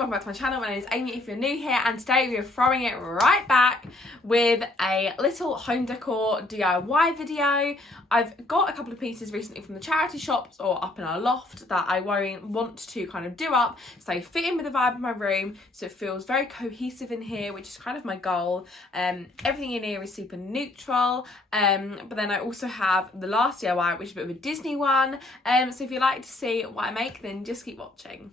welcome back to my channel. My name is Amy if you're new here, and today we are throwing it right back with a little home decor DIY video. I've got a couple of pieces recently from the charity shops or up in our loft that I want to kind of do up so they fit in with the vibe of my room, so it feels very cohesive in here, which is kind of my goal. Everything in here is super neutral, but then I also have the last DIY, which is a bit of a Disney one, so if you'd like to see what I make, then just keep watching.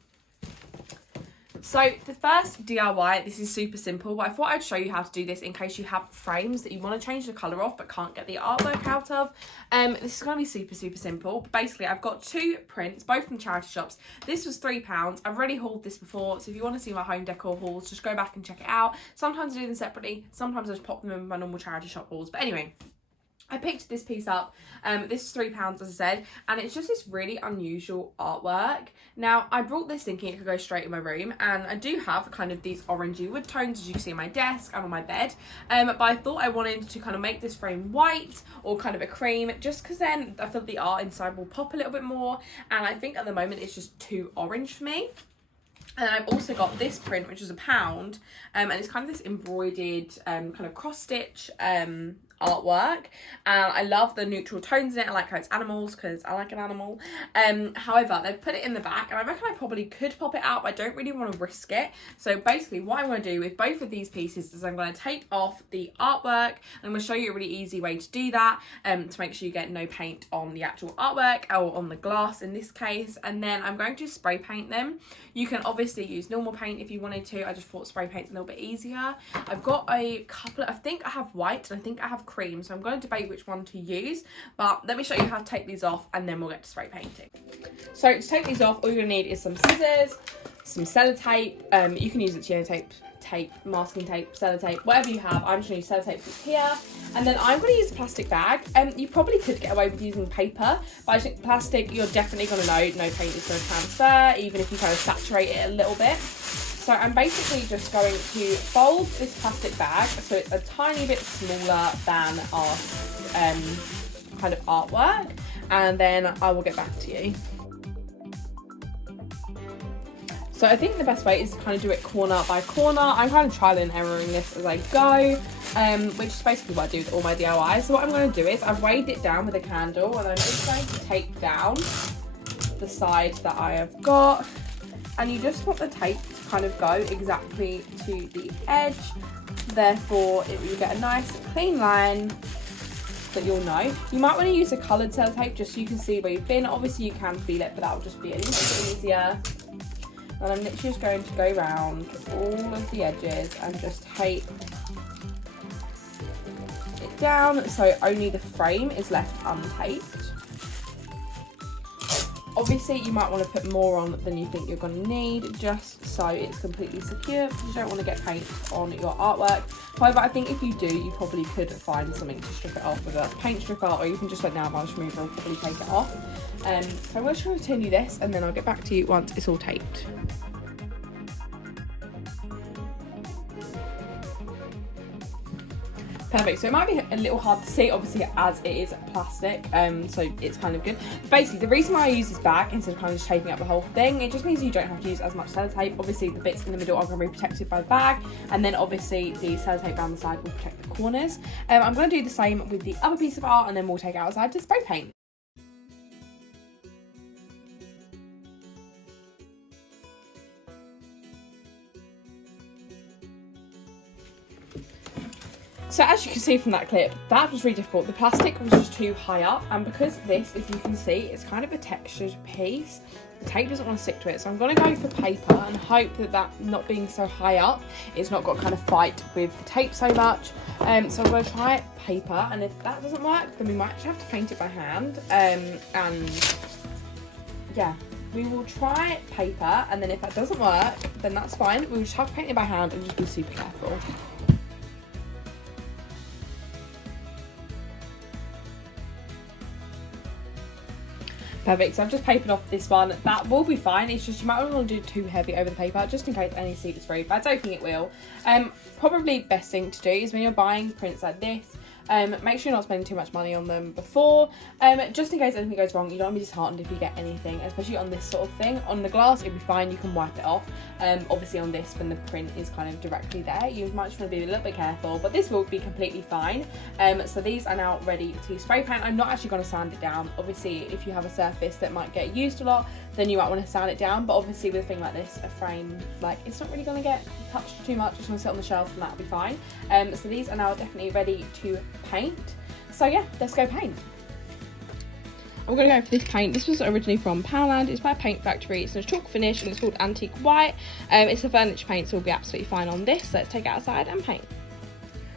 So the first DIY, this is super simple, but I thought I'd show you how to do this in case you have frames that you want to change the colour of but can't get the artwork out of. This is going to be super simple. But basically, I've got two prints, both from charity shops. This was £3. I've already hauled this before, so if you want to see my home decor hauls, just go back and check it out. Sometimes I do them separately, sometimes I just pop them in my normal charity shop hauls. But anyway, I picked this piece up. This is £3, as I said, and it's just this really unusual artwork. Now, I brought this thinking it could go straight in my room, and I do have kind of these orangey wood tones, as you can see on my desk and on my bed, but I thought I wanted to kind of make this frame white or kind of a cream, just because then I feel the art inside will pop a little bit more, and I think at the moment it's just too orange for me. And I've also got this print, which is £1, and it's kind of this embroidered kind of cross stitch artwork, and I love the neutral tones in it. I like how it's animals because I like an animal. However, they've put it in the back, and I reckon I probably could pop it out, but I don't really want to risk it. So basically what I'm going to do with both of these pieces is I'm going to take off the artwork. I'm going to show you a really easy way to do that, to make sure you get no paint on the actual artwork or on the glass in this case, and then I'm going to spray paint them. You can obviously use normal paint if you wanted to. I just thought spray paint's a little bit easier. I've got a couple of, I think I have white and I think I have cream, so I'm going to debate which one to use, but let me show you how to take these off and then we'll get to spray painting. So to take these off, all you're going to need is some scissors, some sellotape. You can use it tape, masking tape, sellotape, whatever you have. I'm just going to use sellotape here, and then I'm going to use a plastic bag. You probably could get away with using paper, but I think plastic, you're definitely going to know no paint is going to transfer, even if you kind of saturate it a little bit. So I'm basically just going to fold this plastic bag so it's a tiny bit smaller than our kind of artwork, and then I will get back to you. So I think the best way is to kind of do it corner by corner. I'm kind of trial and erroring this as I go, which is basically what I do with all my DIYs. So what I'm going to do is I've weighed it down with a candle, and I'm just going to take down the side that I have got. And you just want the tape to kind of go exactly to the edge. Therefore, you get a nice clean line that you'll know. You might want to use a coloured sellotape just so you can see where you've been. Obviously, you can feel it, but that will just be a little bit easier. And I'm literally just going to go around all of the edges and just tape it down so only the frame is left untaped. Obviously, you might want to put more on than you think you're going to need, just so it's completely secure, because you don't want to get paint on your artwork. However, I think if you do, you probably could find something to strip it off with a paint stripper, or even just a nail varnish remover will probably take it off. So I'm just going to continue this, and then I'll get back to you once it's all taped. Perfect, so it might be a little hard to see, obviously, as it is plastic, so it's kind of good. But basically, the reason why I use this bag instead of kind of just taping up the whole thing, it just means you don't have to use as much sellotape. Obviously, the bits in the middle are going to be protected by the bag, and then obviously the sellotape around the side will protect the corners. I'm going to do the same with the other piece of art, and then we'll take it outside to spray paint. So as you can see from that clip, that was really difficult. The plastic was just too high up, and because this, as you can see, it's kind of a textured piece, the tape doesn't want to stick to it. So I'm going to go for paper and hope that not being so high up, it's not got to kind of fight with the tape so much. So I'm going to try paper, and if that doesn't work, then we might actually have to paint it by hand. And yeah, we will try paper, and then if that doesn't work, then that's fine. We'll just have to paint it by hand and just be super careful. Perfect, so I've just papered off this one. That will be fine, it's just you might not want to do too heavy over the paper, just in case any seed is free, but I don't think it will. Probably best thing to do is when you're buying prints like this, Make sure you're not spending too much money on them before, just in case anything goes wrong. You don't want to be disheartened if you get anything, especially on this sort of thing. On the glass it'll be fine, you can wipe it off. Obviously on this, when the print is kind of directly there, you might just want to be a little bit careful, but this will be completely fine. So these are now ready to spray paint. I'm not actually going to sand it down. Obviously if you have a surface that might get used a lot, then you might want to sand it down, but obviously with a thing like this, a frame, like, it's not really going to get touched too much. It's going to sit on the shelf and that'll be fine. So these are now definitely ready to paint. So yeah, let's go paint. I'm going to go for this paint. This was originally from Poundland. It's by Paint Factory. It's a chalk finish and it's called Antique White. It's a furniture paint, so it'll be absolutely fine on this. So let's take it outside and paint.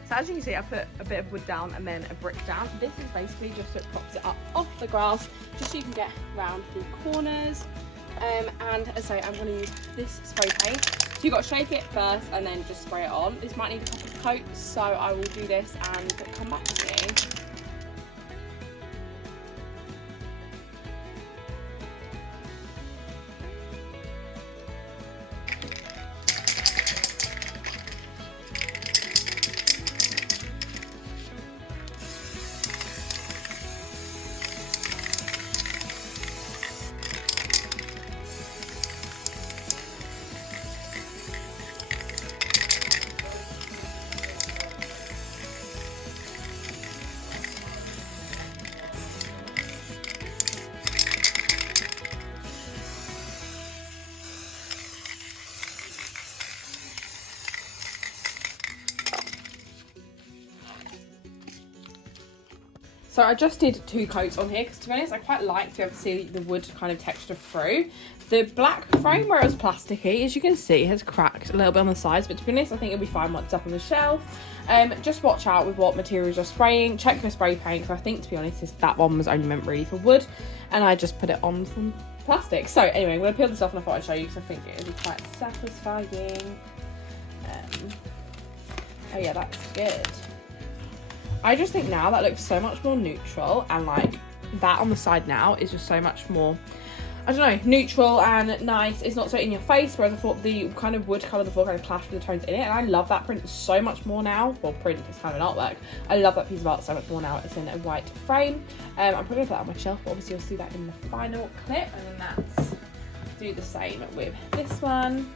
So as you can see, I put a bit of wood down and then a brick down. This is basically just so it props it up off the grass, just so you can get around the corners. And as I say, I'm going to use this spray paint. So you've got to shake it first and then just spray it on. This might need a couple of coats, so I will do this and come back to you. So I just did 2 coats on here because, to be honest, I quite like to be able to see the wood kind of texture through. The black frame, where it was plasticky, as you can see, has cracked a little bit on the sides, but to be honest, I think it'll be fine once it's up on the shelf. Just watch out with what materials you're spraying. Check your spray paint, because I think, to be honest, that one was only meant really for wood, and I just put it on some plastic. So anyway, I'm going to peel this off and I thought I'd show you because I think it would be quite satisfying. Oh yeah, that's good. I just think now that looks so much more neutral, and like that on the side now is just so much more, I don't know, neutral and nice. It's not so in your face, whereas I thought the kind of wood colour before kind of clashed with the tones in it, and I love that print so much more now. Well, print is kind of an artwork. I love that piece of art so much more now. It's in a white frame. I'm probably going to put that on my shelf, but obviously you'll see that in the final clip, and then that's do the same with this one.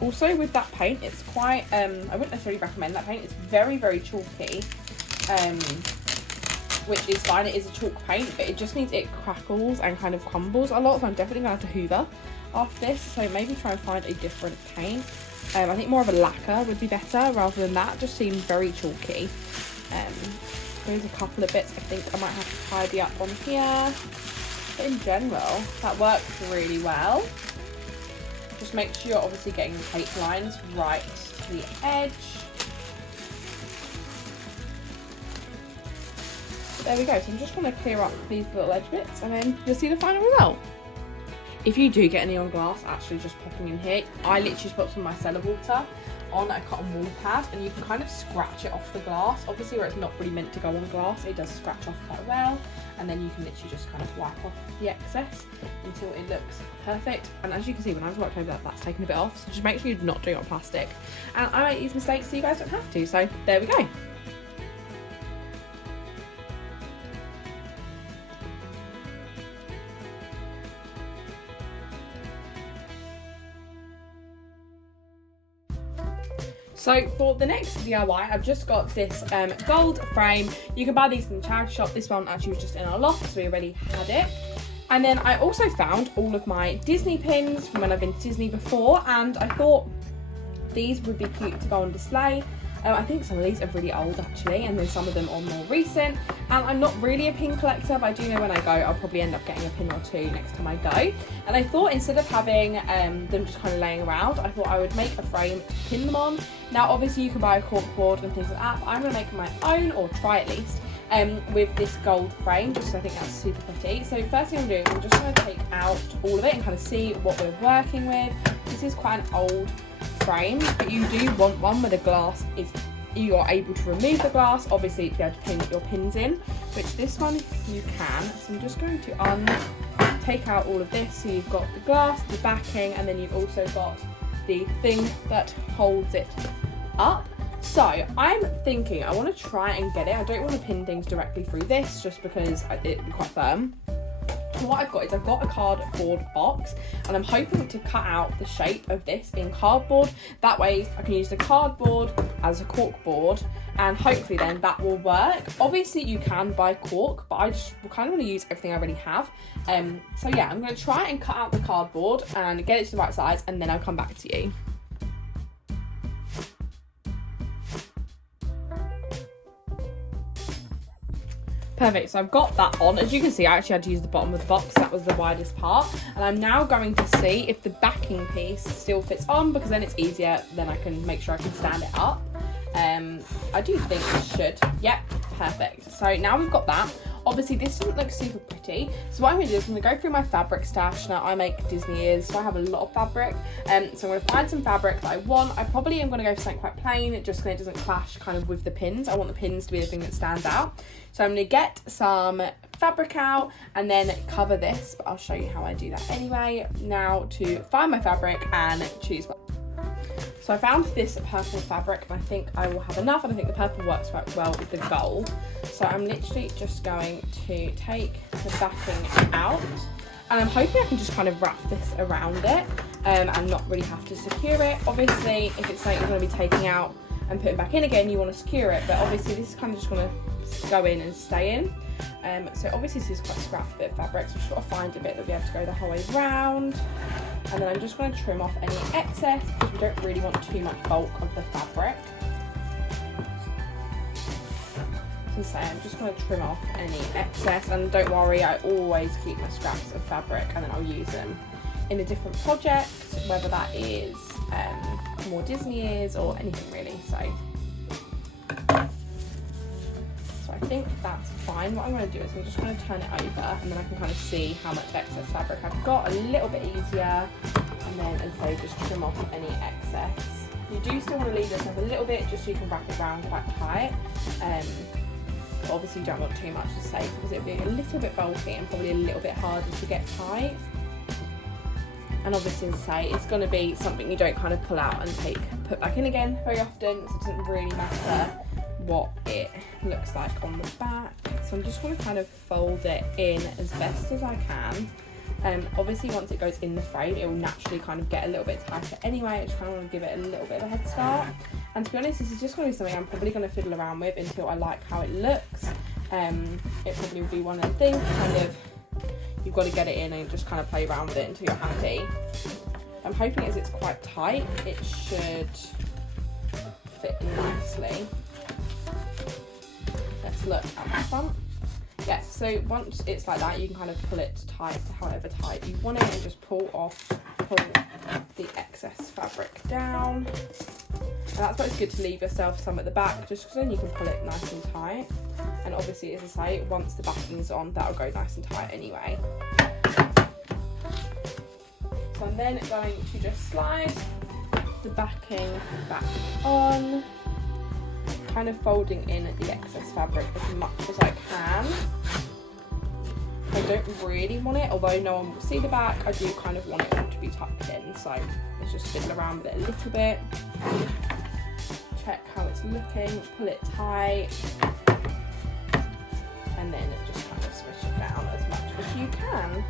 Also with that paint, it's quite, I wouldn't necessarily recommend that paint. It's very, very chalky, which is fine. It is a chalk paint, but it just means it crackles and kind of crumbles a lot. So I'm definitely going to have to hoover after this. So maybe try and find a different paint. I think more of a lacquer would be better rather than that. Just seems very chalky. There's a couple of bits I think I might have to tidy up on here. But in general, that works really well. Just make sure you're obviously getting the tape lines right to the edge. But there we go. So I'm just going to clear up these little edge bits and then you'll see the final result. If you do get any on glass, actually just popping in here, I literally just put some micellar water on a cotton wool pad and you can kind of scratch it off the glass. Obviously where it's not really meant to go on glass, it does scratch off quite well, and then you can literally just kind of wipe off the excess until it looks perfect. And as you can see, when I was working over that, that's taken a bit off, so just make sure you're not doing it on plastic. And I make these mistakes so you guys don't have to, so there we go. So for the next DIY, I've just got this gold frame. You can buy these in the charity shop. This one actually was just in our loft, so we already had it. And then I also found all of my Disney pins from when I've been to Disney before, and I thought these would be cute to go on display. I think some of these are really old actually, and then some of them are more recent. And I'm not really a pin collector, but I do know when I go, I'll probably end up getting a pin or two next time I go. And I thought instead of having them just kind of laying around, I thought I would make a frame to pin them on. Now obviously you can buy a corkboard and things like that, but I'm going to make my own, or try at least, with this gold frame, just because I think that's super pretty. So first thing I'm doing, I'm just going to take out all of it and kind of see what we're working with. This is quite an old frame, but you do want one where the glass is, you are able to remove the glass, obviously to be able to pin your pins in, which this one you can. So I'm just going to take out all of this, so you've got the glass, the backing, and then you've also got the thing that holds it up. So I'm thinking I want to try and get it. I don't want to pin things directly through this just because it'd be quite firm. So what I've got is I've got a cardboard box, and I'm hoping to cut out the shape of this in cardboard. That way I can use the cardboard as a cork board, and hopefully then that will work. Obviously you can buy cork, but I just kind of want to use everything I already have. So yeah, I'm going to try and cut out the cardboard and get it to the right size, and then I'll come back to you. Perfect, so I've got that on. As you can see, I actually had to use the bottom of the box. That was the widest part. And I'm now going to see if the backing piece still fits on, because then it's easier. Then I can make sure I can stand it up. I do think it should. Yep, perfect. So now we've got that. Obviously, this doesn't look super pretty. So what I'm going to do is I'm going to go through my fabric stash. Now, I make Disney ears, so I have a lot of fabric. So I'm going to find some fabric that I want. I probably am going to go for something quite plain, just so it doesn't clash kind of with the pins. I want the pins to be the thing that stands out. So I'm going to get some fabric out and then cover this, but I'll show you how I do that anyway. Now to find my fabric and choose one. So I found this purple fabric, and I think I will have enough, and I think the purple works quite well with the gold. So I'm literally just going to take the backing out, and I'm hoping I can just kind of wrap this around it and not really have to secure it. Obviously, if it's something you're going to be taking out and putting back in again, you want to secure it, but obviously this is kind of just going to go in and stay in. So obviously this is quite a scrappy bit of fabric, so I've just got to find a bit that will be able to go the whole way round. And then I'm just going to trim off any excess, because we don't really want too much bulk of the fabric. So I'm just going to trim off any excess, and don't worry, I always keep my scraps of fabric and then I'll use them in a different project, whether that is more Disney ears or anything really. So I think that's fine. What I'm going to do is I'm just going to turn it over, and then I can kind of see how much excess fabric I've got a little bit easier, and then as I say, just trim off any excess. You do still want to leave yourself a little bit just so you can wrap it around quite tight. But obviously you don't want too much to save, because it'll be a little bit bulky and probably a little bit harder to get tight. And obviously, as I say, it's going to be something you don't kind of pull out and put back in again very often, so it doesn't really matter what it looks like on the back. So I'm just going to kind of fold it in as best as I can. Obviously once it goes in the frame, it will naturally kind of get a little bit tighter anyway. I just kind of want to give it a little bit of a head start. And to be honest, this is just going to be something I'm probably going to fiddle around with until I like how it looks. It probably will be one of the things, kind of, you've got to get it in and just kind of play around with it until you're happy. I'm hoping as it's quite tight, it should fit nicely. Let's look at the front. Yeah, so once it's like that, you can kind of pull it tight, however tight you want it, and just pull the excess fabric down. And that's why it's good to leave yourself some at the back, just because then you can pull it nice and tight. And obviously, as I say, once the backing's on, that'll go nice and tight anyway. So I'm then going to just slide the backing back on, kind of folding in the excess fabric as much as I can. I don't really want it, although no one will see the back, I do kind of want it all to be tucked in. So let's just fiddle around with it a little bit. Check how it's looking, pull it tight, and then just kind of squish it down as much as you can.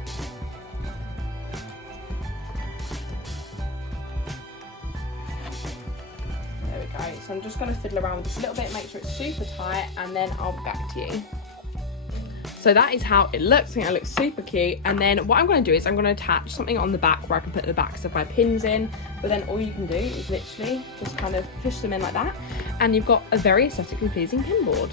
There we go. So I'm just going to fiddle around with this a little bit, make sure it's super tight, and then I'll be back to you. So that is how it looks. I think it looks super cute. And then what I'm going to do is I'm going to attach something on the back where I can put the backs of my pins in. But then all you can do is literally just kind of push them in like that, and you've got a very aesthetically pleasing pin board.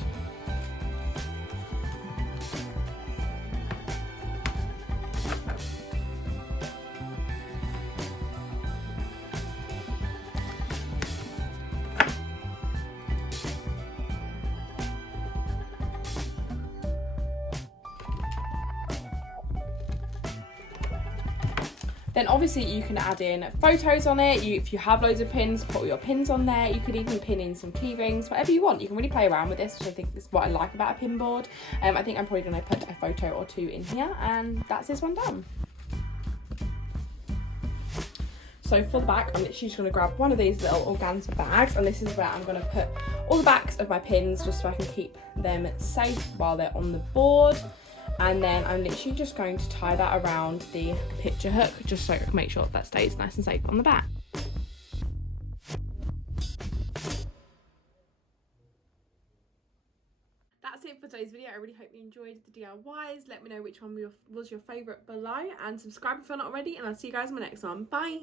Then obviously you can add in photos on it. If you have loads of pins, put all your pins on there. You could even pin in some key rings, whatever you want. You can really play around with this, which I think is what I like about a pin board. I think I'm probably going to put a photo or two in here, and that's this one done. So for the back, I'm literally just going to grab one of these little organza bags, and this is where I'm going to put all the backs of my pins just so I can keep them safe while they're on the board. And then I'm literally just going to tie that around the picture hook just so I can make sure that stays nice and safe on the back. That's it for today's video. I really hope you enjoyed the DIYs. Let me know which one was your favourite below, and subscribe if you're not already, and I'll see you guys in my next one. Bye!